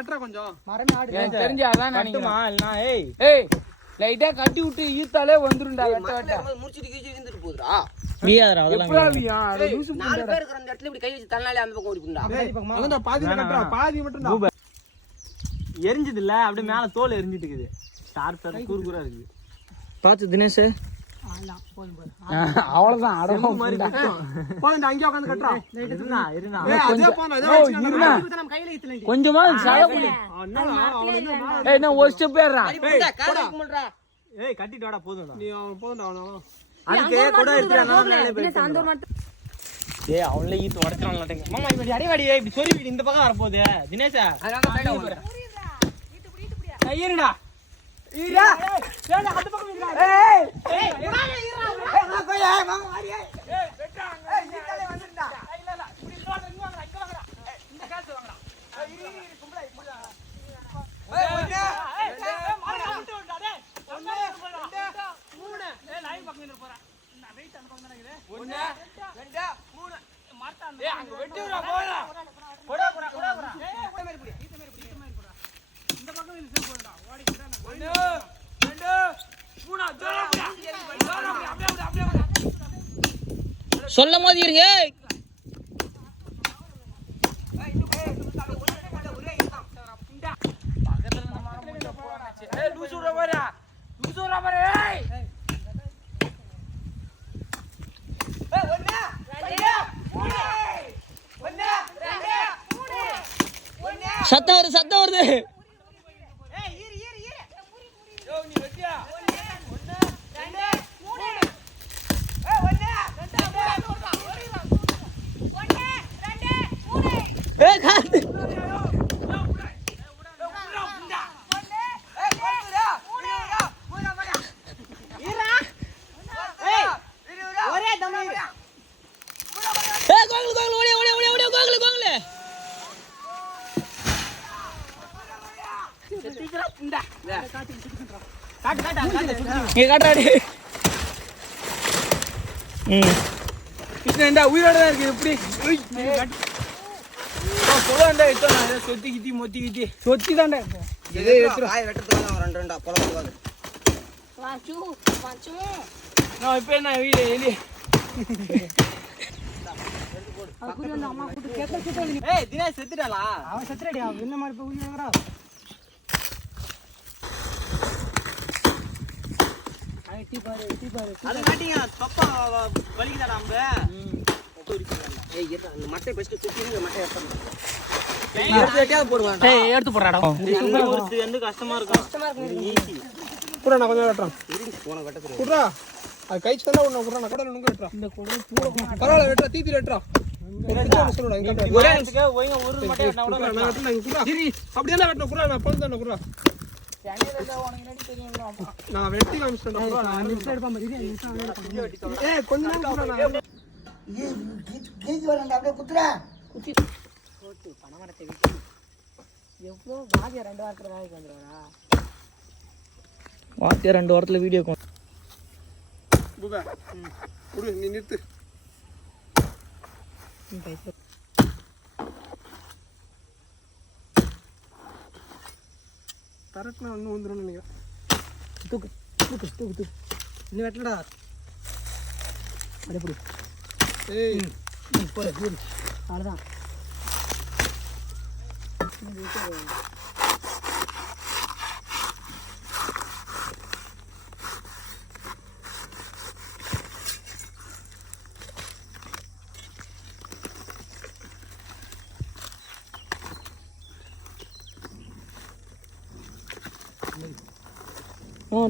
கட்டற கொஞ்சம் மரமே ஆடு எனக்கு தெரிஞ்சு அதான் கட்டுமா இல்லனா ஏய் லைட்டா கட்டி விட்டு ஈர்த்தாலே வந்துரும்டா வெட்ட வெட்ட முடிச்சிட்டு கீச்சி இருந்துட்டு போகுதுடா வியாதரா அதெல்லாம் எப்பறாவியா அத லூசு நாலு பேர் இருக்கிற அந்த இடத்துல இப்படி கை வச்சு தன்னாலே அந்த பக்கம் ஓடிக்கும்டா அங்கடா பாதி கட்டற பாதி மட்டும் தான் எரிஞ்சது இல்ல அப்படியே மேல தோல் எரிஞ்சிட்டு இருக்குது ஷார்ப்பா குறுகுறா இருக்குது பாத்து தினேஷ் அவ்வளவுதான் அடவும் மாதிரி போடா அங்க உட்கார்ந்து கட்டறா இருந்தா இருந்தா அதே போனா அதே நம்ம கையில ஏத்தல கொஞ்சமா சட பண்ணி ஏய் நான் ஒரு ஸ்டெப் ஏறறா ஏய் கட்டிட்டு வாடா போதும்டா நீ போடா அவன அதுக்கு கூட எடுத்துறானே மேலே போய் ஏய் அவளே ஈத்து உடைச்சறானே மாமா இப்படி அடிவாடி இப்படி சொறி இந்த பக்கம் வர போகுது தினேஷா அதனால சைடுல போறேன் கையறடா ஈரா ஏய் அந்த பக்கம் வீடுடா ஏய் ஏய் நான் போய் மாமா வாடி ஏய் வெட்டாங்க ஏய் நீங்களே வந்துடா இல்ல இல்ல இப்படி போறத இங்க வாங்கடா இந்த காசு வாங்கடா இரு கும்பளை முள்ள ஏய் ஓகே ஏய் மாறா விட்டு விட்டா டேய் 1 2 3 ஏய் லைன் பக்கம் நின்னு போறா நான் வெயிட் அந்த பக்கம் தான இருக்குது 1 2 3 மார்த்தா ஏய் அங்க வெட்டிறா போடா போடா ஏய் இந்த மாதிரி புடி இந்த மாதிரி போடா இந்த பக்கம் நின்னு போறடா ஓடி போடா 1 2 3 ஜோரா அப்படியே சொல்லும் போது இருங்க ஏய் லூசுற பாரு ஏய் சத்தம் வருது கிருஷ்ணா உயிரோட தான் இருக்கு எப்படி சொல்லண்டா இத்தோ நான் சொத்தி கித்தி மொத்தி கித்தி சொத்தி தான்டா இதே காய் வெட்டறதுக்கு நான் ரெண்டு ரெண்டா பொளக்குவாங்க வாச்சு நான் இப்ப என்ன வீடு எலி அதுக்கு அந்த அம்மா கூட்டி கேட்க ஏய் தினேஷ் செத்துட்டாளா அவன் செத்துறடி அவன் என்ன மாதிரி போய் உயிரங்கறா ஐடி பாரு அது காட்டிங்க தப்பா வலிக்குதாடா அம்ப ஏய் இந்த மட்டை ஃபர்ஸ்ட் தூக்கிங்க மட்டை எடுத்துட்டே போடுவாங்க ஏய் எடுத்து போறாடா ஒரு வந்து கஷ்டமா இருக்கும் ஈஸி கூட நான் கொஞ்சம் கட்டறேன் போன கட்டத்துல குடுறா அது கை சண்டை ஒண்ணு குடுறா நான் கடல நுங்க கட்டறேன் இந்த கூட பூரா பரவாயில்லை வெட்டா தீத்தி வெட்டறா சொல்லுடா இங்க கட்டறேன் ஒரே நிமிஷத்துக்கு ஒய்ங்க ஒரு மட்டை வெட்டனா கூட நான் வெட்டல இங்க குடுறா அப்படியே எல்லாம் வெட்டணும் குடுறா நான் பொழுது தான குடுறா நான் வெட்டி காமிச்சேன்டா குடுறா நான் நிமிஷம் எடுப்பா மதியம் ஏய் கொஞ்ச நேரம் குடுறா நான் கீச்சு வரேன்டா அப்படியே குத்துறா போட்டு பணமரத்தை வெட்டி எவ்வளோ பாதியா 2 வாரத்துல வேலைக்கு வந்துடுவாரா வாத்தியா 2 வாரத்துல வீடியோ புபா குடு நீ நிறுத்து கரெக்ட்னா இன்னும் வந்துடும் நினைக்கிறேன் தூக்கு நீ வெட்டலடா அப்படி ஏய் போற அவ்வளோதான்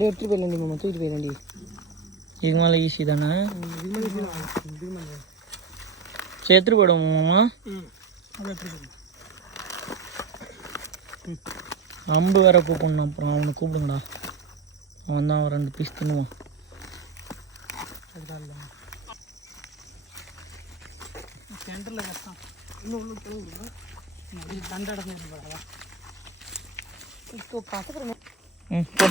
எடுத்துட்டு போயிடலாண்டி மாமா தூக்கிட்டு போயிடலாண்டி இதுக்கு மேலே ஈஸி தானே சரி எடுத்துட்டு போயிடுவோம் மாமா அம்பு வேற கூப்பிடணும் அப்புறம் அவனை கூப்பிடுங்கடா அவன் தான் 2 பீஸ் தின்னுவான் சென்டரில் கஷ்டம் இன்னும் தண்டை இப்போ பசங்க போட்டு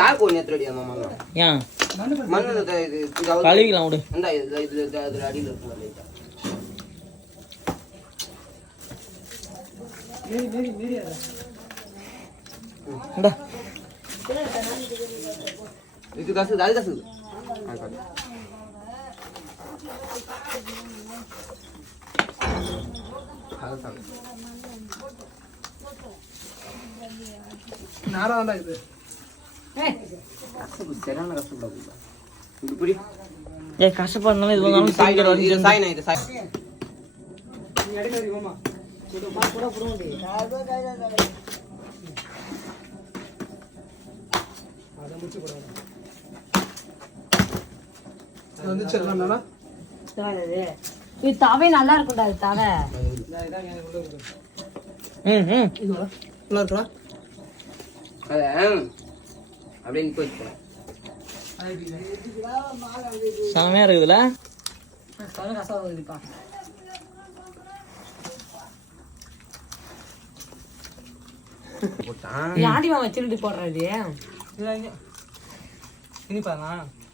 தாக்கு ஒன்று எத்தனை மாமா ஏன் மண்ணு இது கழுவிக்கலாம் விடு. இந்த இது அடியில் இருக்கும் லைட்டா. இந்தா. இது காசு அது காசு நாராண்டா இது கசப்பு சரியான கசப்பு இது புரி ஏய் கஷ்டப்பா இருந்தாலும் இது வந்தாலும் சாய் சாய்க்கிறோம். இது சாய் இது சாய் நீ அடிக்காதீங்க மாமா அதை முடிச்சு போடுவாங்க வந்துச்சு இல்லைண்ணா இது தவை நல்லா இருக்கும்டா இது தவை நல்லா இருக்கா அத அப்படியே நிக்க வச்சுக்கலாம். செமையா இருக்குதுல்ல. தவை கசவாதுப்பா போட்டான் யாடி மாமா திருடி போடுறது இனிப்பாங்க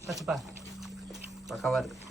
கஷ்டப்பா பக்காவா இருக்கு.